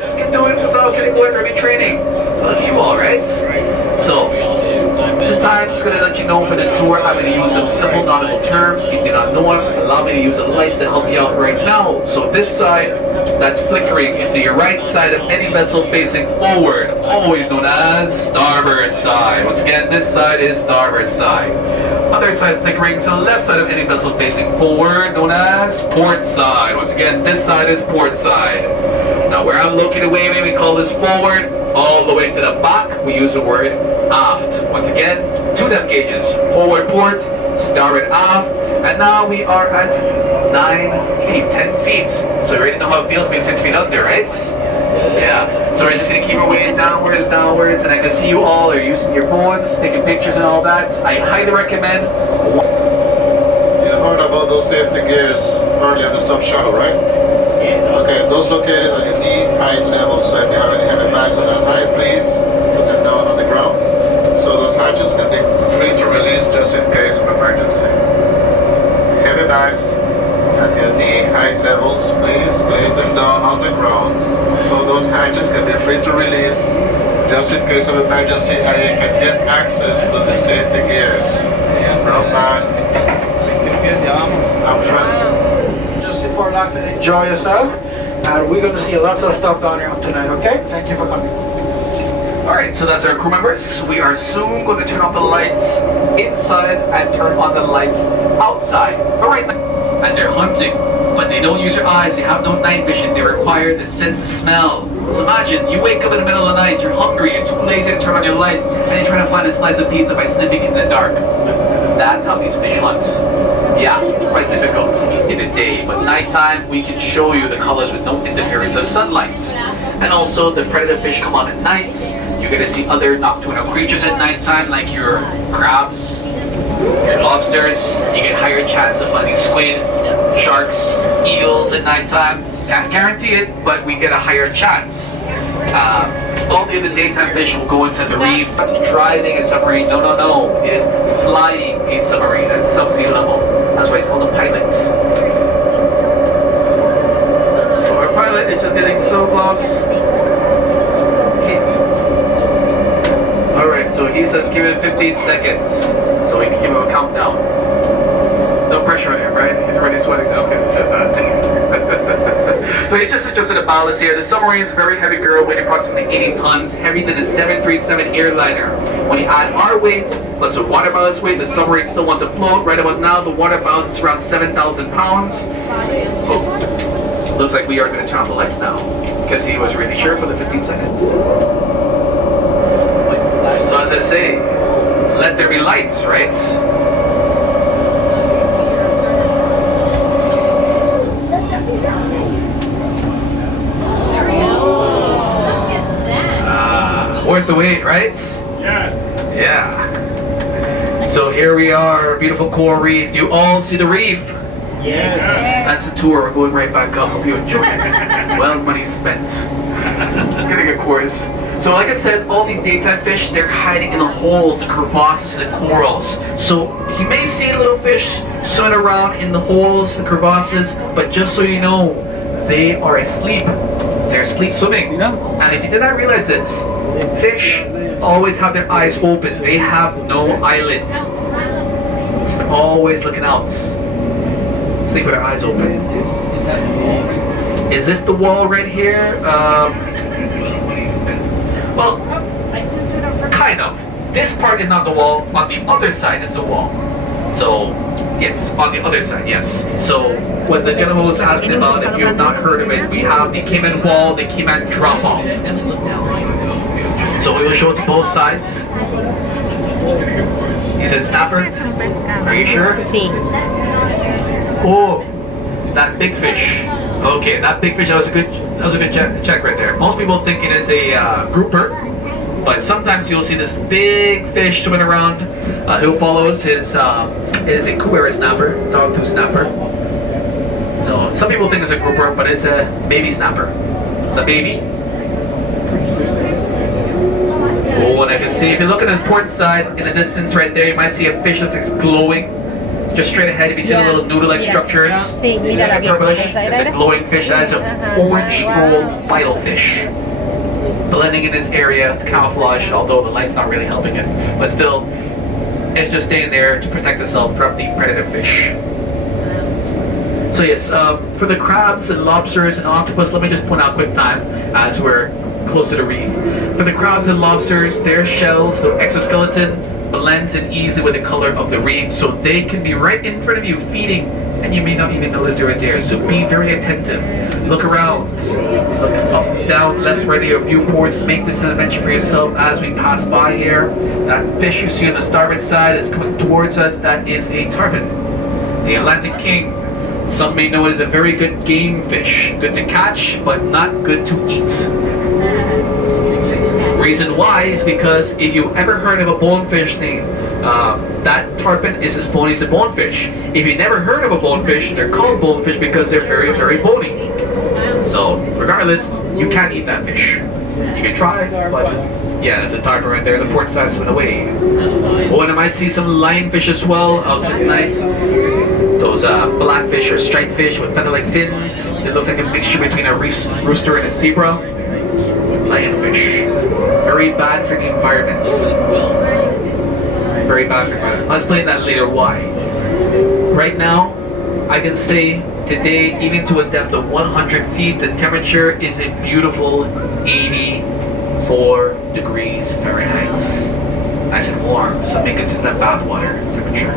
guys can do it without getting wet or retraining. So look at you all, right? So this time, I'm just going to let you know for this tour, I'm going to use some simple nautical terms. If you do not know them, allow me to use the lights to help you out right now. So this side, that's flickering. You see your right side of any vessel facing forward, always known as starboard side. Once again, this side is starboard side. Other side flickering to the left side of any vessel facing forward, known as port side. Once again, this side is port side. Now where I'm located waving, we call this forward. All the way to the back, we use the word aft. Once again, 2 depth gauges. Forward port, starboard aft. And now we are at 9 feet, 10 feet. So you already know how it feels to be 6 feet under, right? Yeah. So we're just going to keep our way downwards, and I can see you all are using your phones, taking pictures and all that. I highly recommend. You heard about those safety gears earlier in the sub shuttle, right? Okay, those located on your knee height level. So if you have any heavy bags on that height, please put them down on the ground. So those hatches can be free to release just in case of emergency. Heavy bags at your knee height levels, please place them down on the ground. So those hatches can be free to release just in case of emergency, and you can get access to the safety gears. From back, up front. Just sit for relax and enjoy yourself. And we're going to see lots of stuff down here tonight, okay? Thank you for coming. Alright, so that's our crew members. We are soon going to turn off the lights inside and turn on the lights outside. Alright, and they're hunting, but they don't use their eyes, they have no night vision, they require the sense of smell. So imagine, you wake up in the middle of the night, you're hungry, you're too lazy to turn on your lights, and you're trying to find a slice of pizza by sniffing in the dark. That's how these fish hunt. Yeah, quite difficult in the day, but nighttime we can show you the colors with no interference of sunlight. And also the predator fish come out at nights. You're gonna see other nocturnal creatures at nighttime, like your crabs, your lobsters. You get higher chance of finding squid, sharks, eels at nighttime. Can't guarantee it, but we get a higher chance. All the other daytime fish will go into the reef. Driving a submarine, no. It is flying a submarine at subsea level. That's why it's called a pilot. So our pilot is just getting so close. Alright, so he says give it 15 seconds. So we can give him a countdown. No pressure on him, right? He's already sweating now because he said that. So he's just adjusted the ballast here. The submarine is a very heavy girl, weighing approximately 80 tons, heavier than a 737 airliner. When you add our weight plus the water ballast weight, the submarine still wants to float. Right about now, the water ballast is around 7,000 pounds. So looks like we are going to turn on the lights now, because he was really sure for the 15 seconds. So as I say, let there be lights, right? Worth the wait, right? Yes. Yeah. So here we are, beautiful coral reef. You all see the reef? Yes. That's the tour. We're going right back up. Hope you enjoy it. Well, money spent. Getting a course. So like I said, all these daytime fish, they're hiding in the holes, the crevasses, the corals. So you may see little fish swimming around in the holes, the crevasses, but just so you know, they are asleep. They're asleep swimming. And if you did not realize this, fish always have their eyes open. They have no eyelids. So they're always looking out. Sleep with their eyes open. Is this the wall right here? Well, kind of. This part is not the wall. On the other side is the wall. So, yes, on the other side, yes. So, what the gentleman was asking about, if you have not heard of it, we have the Cayman wall, the Cayman drop off. So we will show it to both sides. You said snapper? Are you sure? Sí. Oh, that big fish. Okay, that big fish, that was a good check right there. Most people think it is a grouper, but sometimes you'll see this big fish swimming around who follows his, it is a cougar snapper, dogtooth snapper. So some people think it's a grouper, but it's a baby snapper. It's a baby. Oh, and I can see, if you're looking at the port side, in the distance right there, you might see a fish that's glowing. just straight ahead, if you see the little noodle-like structures, Sí, mira la purplish, esa there's era. a glowing fish, that's an orange roll vital fish. Blending in this area, camouflage, although the light's not really helping it. But still, it's just staying there to protect itself from the predator fish. So yes, for the crabs and lobsters and octopus, let me just point out quick time as we're close to the reef. For the crabs and lobsters, their shells, their exoskeleton, blends in easily with the color of the reef, so they can be right in front of you feeding, and you may not even notice they're right there. So be very attentive. Look around, look up, down, left, right of your viewports. Make this an adventure for yourself as we pass by here. That fish you see on the starboard side is coming towards us. That is a tarpon, the Atlantic king. Some may know it as a very good game fish. Good to catch, but not good to eat. Reason why is because if you ever heard of a bonefish name, that tarpon is as bony as a bonefish. If you never heard of a bonefish, they're called bonefish because they're very, very bony. So regardless, you can't eat that fish. You can try, but yeah, there's a tarpon right there. The port side's swimming away. Oh, and I might see some lionfish as well out tonight. Those blackfish or striped fish with feather-like fins. They look like a mixture between a rooster and a zebra. Lionfish. Very bad for the environment. Very bad for the environment. I'll explain that later why. Right now, I can say today, even to a depth of 100 feet, the temperature is a beautiful 84 degrees Fahrenheit. Nice and warm. Some may consider that bathwater temperature.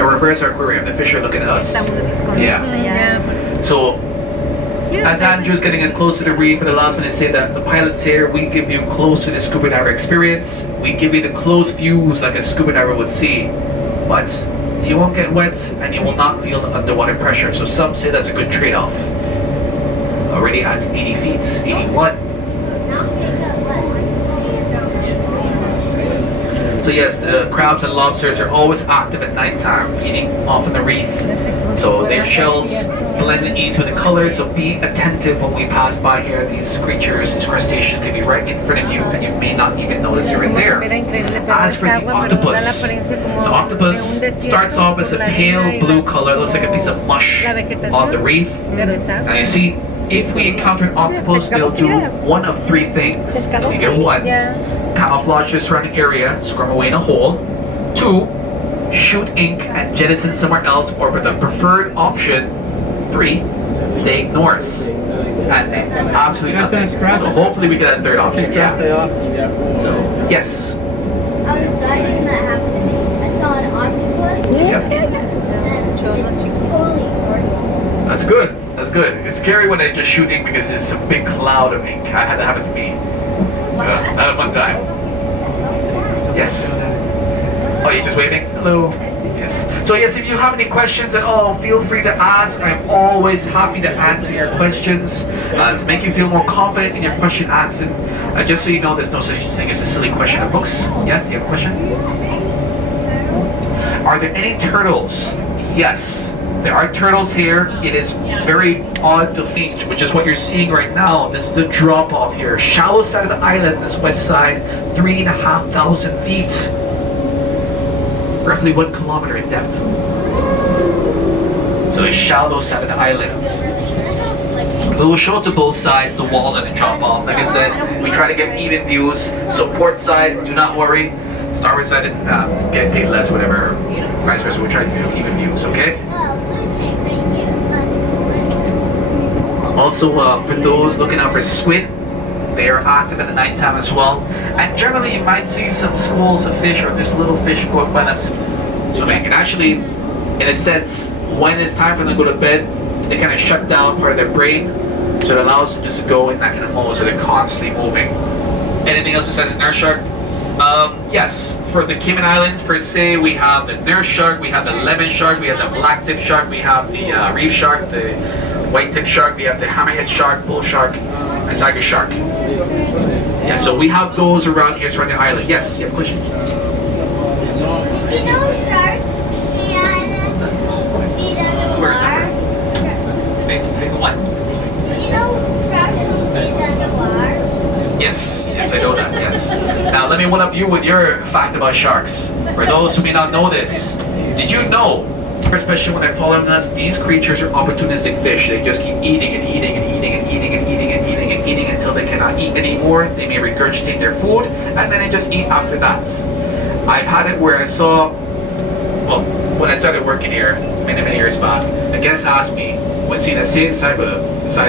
A reverse aquarium. The fish are looking at us. Yeah. So, as Andrew's getting as close to the reef, it allows me to say that the pilots here, we give you close to the scuba diver experience. We give you the close views like a scuba diver would see. But you won't get wet and you will not feel the underwater pressure. So some say that's a good trade-off. Already at 80 feet, 81. So yes, the crabs and lobsters are always active at nighttime, feeding off in the reef. So their shells blend in easy with the colors, so be attentive when we pass by here. These creatures, these crustaceans could be right in front of you and you may not even notice they're in there. As for the octopus, the octopus starts off as a pale blue color, looks like a piece of mush on the reef. Now you see, if we encounter an octopus, they'll do one of three things. Either one, camouflage the surrounding area, scrum away in a hole. Two, shoot ink and jettison somewhere else, or for the preferred option, three, they ignore us. And absolutely nothing. So hopefully we get that third option. Yeah. So, yes. I was diving and that happened to me. I saw an octopus Yep. and then it totally ignored me. That's good. That's good. It's scary when they just shoot ink because it's a big cloud of ink. I had that happen to me. Not a fun time. Yes. Oh, you're just waving? Hello. Yes. So yes, if you have any questions at all, feel free to ask. I'm always happy to answer your questions to make you feel more confident in your question answering. Just so you know, there's no such thing as a silly question in books. Yes, you have a question? Are there any turtles? Yes. There are turtles here. It is very odd to think, which is what you're seeing right now. This is a drop off here. Shallow side of the island, this west side, 3,500 feet. Roughly 1 kilometer in depth. So the shallow side of the island. We will show to both sides the wall and the drop off. Like I said, we try to get even views. So port side, do not worry. Starboard side, get paid less, whatever. Vice versa, we try to do even views, okay? Also, for those looking out for squid, they are active in the nighttime as well. And generally, you might see some schools of fish or just little fish going by them. So they can actually, in a sense, when it's time for them to go to bed, they kind of shut down part of their brain. So it allows them just to go in that kind of mode, so they're constantly moving. Anything else besides the nurse shark? Yes, for the Cayman Islands per se, we have the nurse shark, we have the lemon shark, we have the black tip shark, we have the reef shark, the white tip shark, we have the hammerhead shark, bull shark, and tiger shark. Yeah, so we have those around here surrounding the island. Yes, you have a question? Did you know sharks feed underwater? Think what? Did you know sharks feed underwater? Yes, yes, I know that, yes. Now let me one up you with your fact about sharks. For those who may not know this, did you know, especially when they're following us, these creatures are opportunistic fish. They just keep eating and eating and eating and eating and eating and eating and eating until they cannot eat anymore. They may regurgitate their food and then they just eat after that. I've had it where I saw, well, when I started working here many, many years back, a guest asked me, when seeing the same size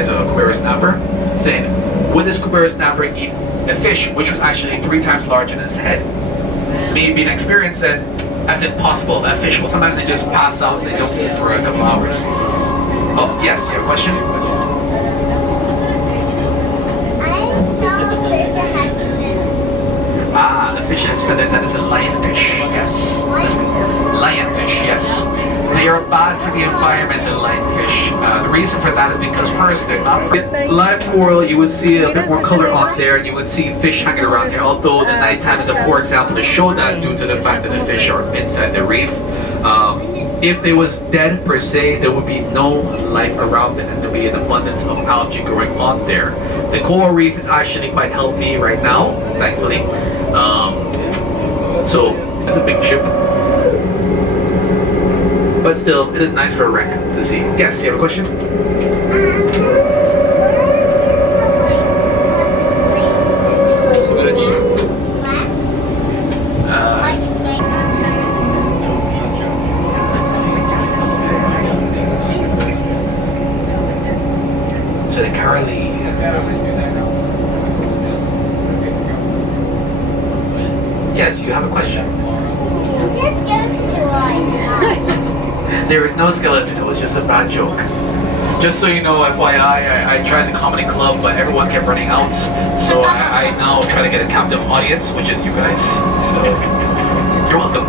of a Aquarius snapper, saying, would this Aquarius snapper eat a fish which was actually 3 times larger than its head? Me being experienced said, that's impossible. That fish will sometimes they just pass out and they don't eat for a couple hours. Oh, yes, you have a question? I saw a fish that had spin. Ah, the fish that has feathers, that is a lionfish, yes. Lionfish, yes. They are bad for the environment, the lionfish. The reason for that is because first, they're not... With live coral, you would see a bit more color on there, you would see fish hanging around there, although the nighttime is a poor example to show that due to the fact that the fish are inside the reef. If they was dead per se, there would be no life around it and there would be an abundance of algae growing on there. The coral reef is actually quite healthy right now, thankfully. So, it's a big ship. But still, it is nice for a wreck to see. Yes, you have a question? So the Carly. Yes, you have a question. There is no skeleton, it was just a bad joke. Just so you know, FYI, I tried the comedy club, but everyone kept running out. So I now try to get a captive audience, which is you guys. So, you're welcome.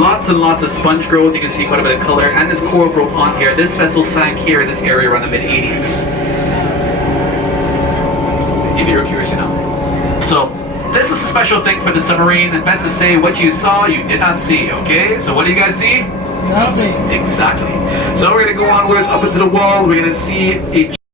Lots and lots of sponge growth, you can see quite a bit of color, and this coral growth on here. This vessel sank here in this area around the mid-80s. If you're curious to know. So, this was a special thing for the submarine, and best to say what you saw, you did not see, okay? So what do you guys see? Nothing. Exactly. So we're gonna go onwards up into the wall, we're gonna see a